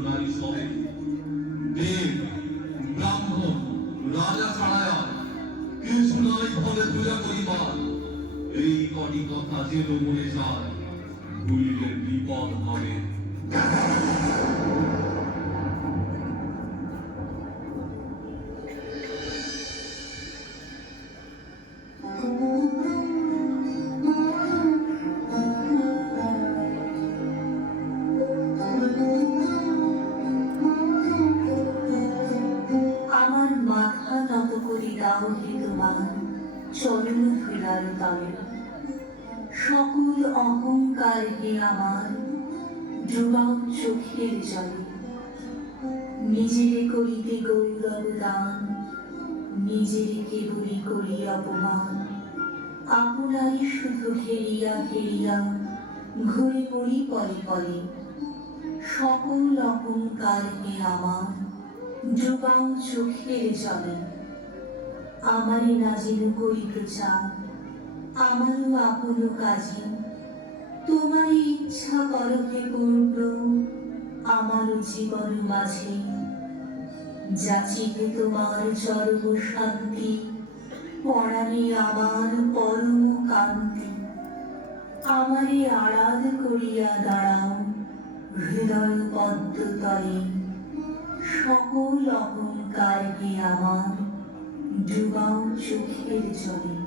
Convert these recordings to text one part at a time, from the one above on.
Regionalisierung জলে নিজেরে করিতে গৌরব দান নিজেরে কেবলি করি অপমান। আপনারই শুধু ঘেরিয়া ঘেরিয়া, ঘুরে পড়ি পরে পরে সকল অহংকার হে আমার, ডুবাও চোখের জলে। আমারই নাজিল করিতে চান, আমারও আপন কাজে। তোমারই ইচ্ছা করো হে পূর্ণ আমারও জীবন মাঝে যাচিবে তোমার চরম শান্তি পরাণে আমার পরম কান্তি। আমারে আড়াল করিয়া দাঁড়াও হৃদয় পদ্মতলে। সকল অহংকার হে আমার ডুবাও চোখের জলে।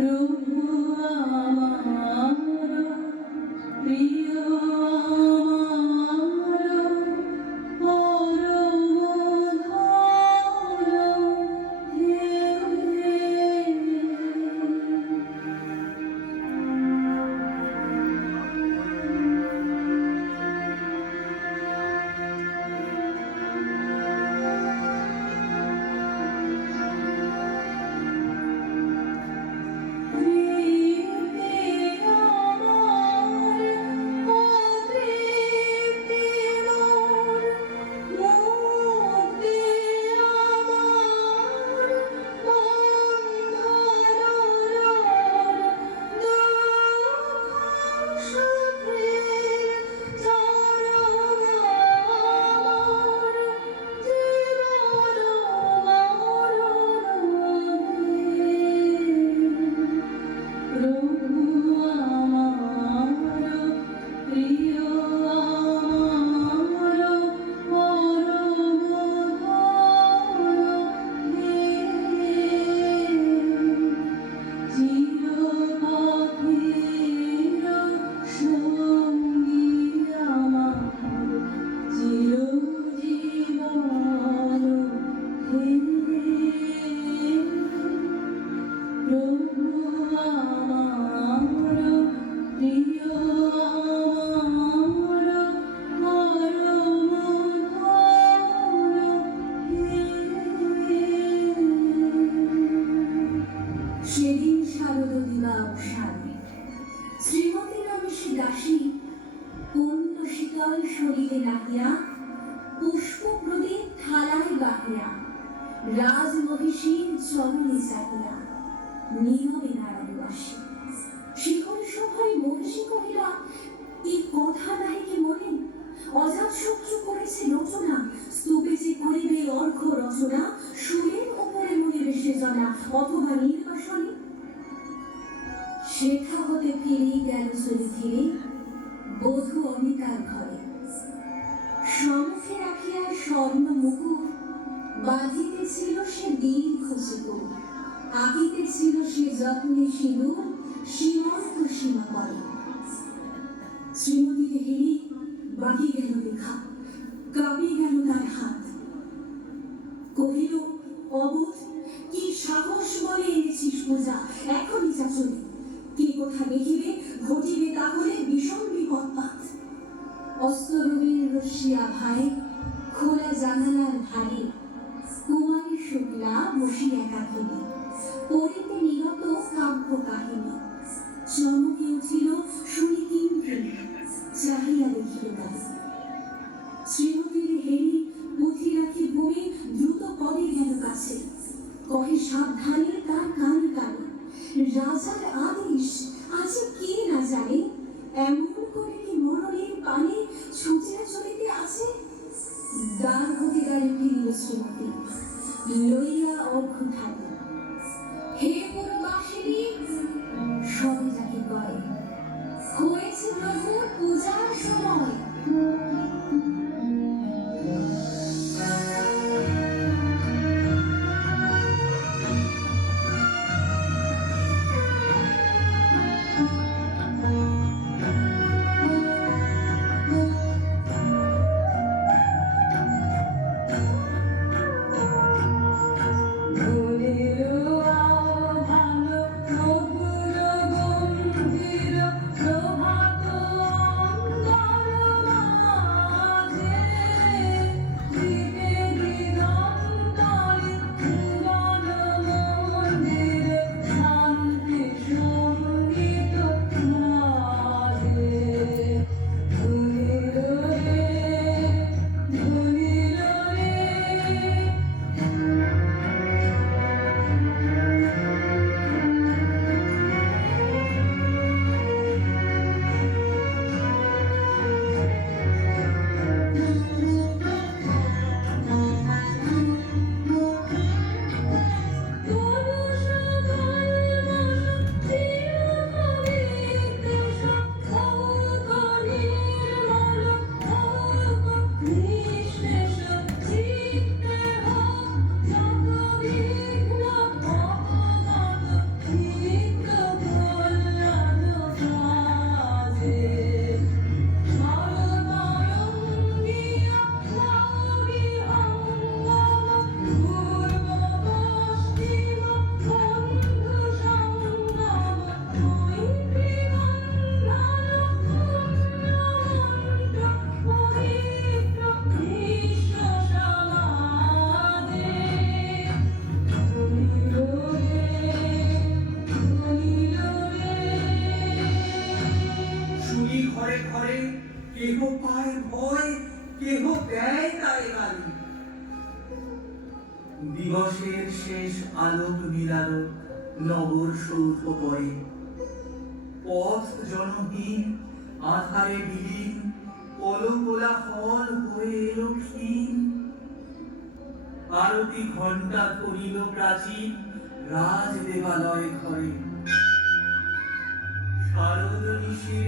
through নামে সে দাসী পূর্ণ শীতল শরীরে নাহিয়া, পুষ্প প্রদীপ থালায় বাহিয়া রাজ মহিষীর চরণে চাহিয়া নীরবে নারায়ণবাসী। শিখর সভায় মহিষী কহিলা এই কথা নাহি কি মনে? অজাত শত্রু করেছে রচনা, স্তূপে যে করিবে অর্ঘ রচনা, সুরের ওপরে মনিবে সে জনা, অথবা নির্বাসনে শেখা হতে ফিরে গেল চলে ফিরে বধূ অমিতার ঘরে। রাখিয়া স্বর্ণ মুকুট বাঁধিতেছিল সে দীর্ঘ আঁকিতেছিল সে যত্নে সিঁদুর সীমা করে। বাকি গেল লেখা, কাঁপি গেল তার হাত। কহিল, অবোধ, কি সাহস বলে এনেছিস পূজা? এখনই যা চলে। কে কোথা দেখিবে ঘটিবে তাহলে ভীষণ বিপদপাত অস্তরবীর রশিয়া ভাই খোলা জানালার ধারে কুমারী শুক্লা বসি কাহিনী পড়িতে নিহত কাব্য কাহিনী। পায় ভয়, কেহ দেয় তারে গালি দিবসের শেষ আলোক নীলাল নগর সৌধ করে পথ জনহীন, আধারে বিলীন কলকোলা হল হয়ে এলো ক্ষীণ। আরতি ঘণ্টা করিল প্রাচীন রাজ দেবালয় ঘরে। শারদ নিশে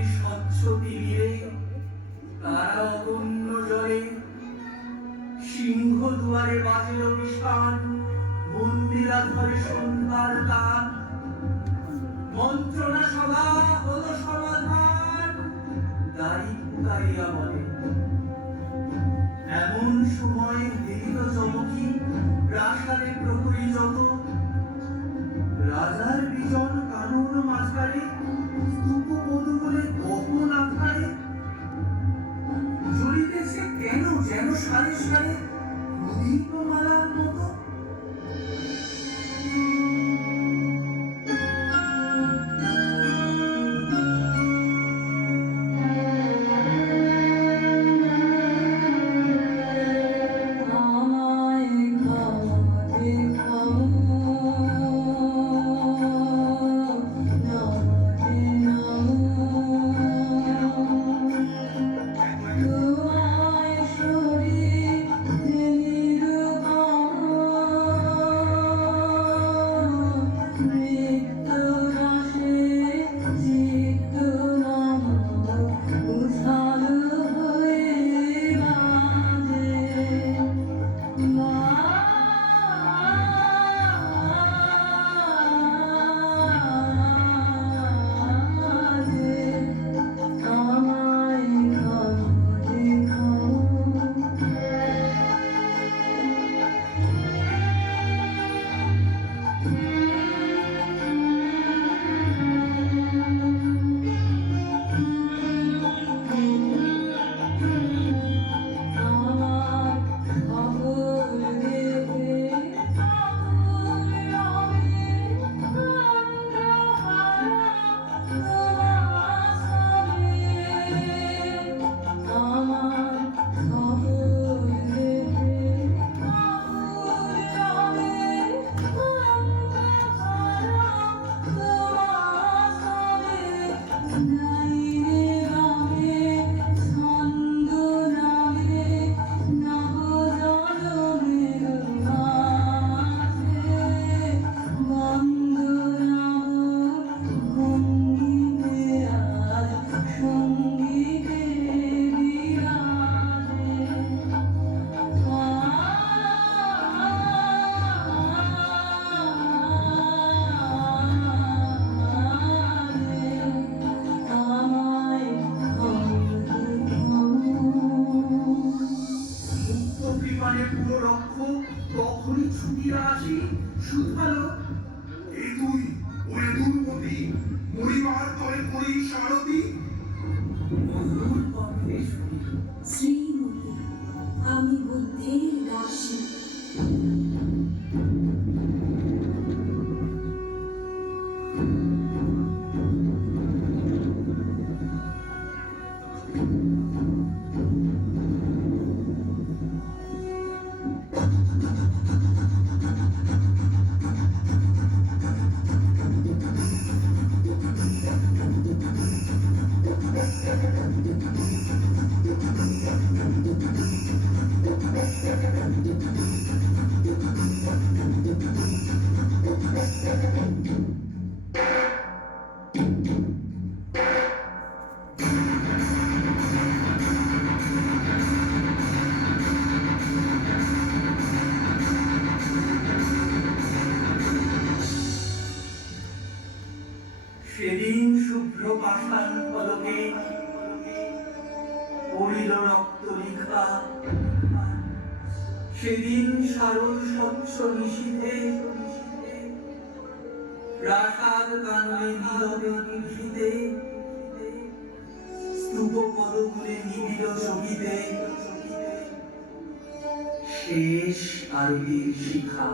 ধ্রুব পদগুলি সঙ্গীতে শেষ আরতির শিখা।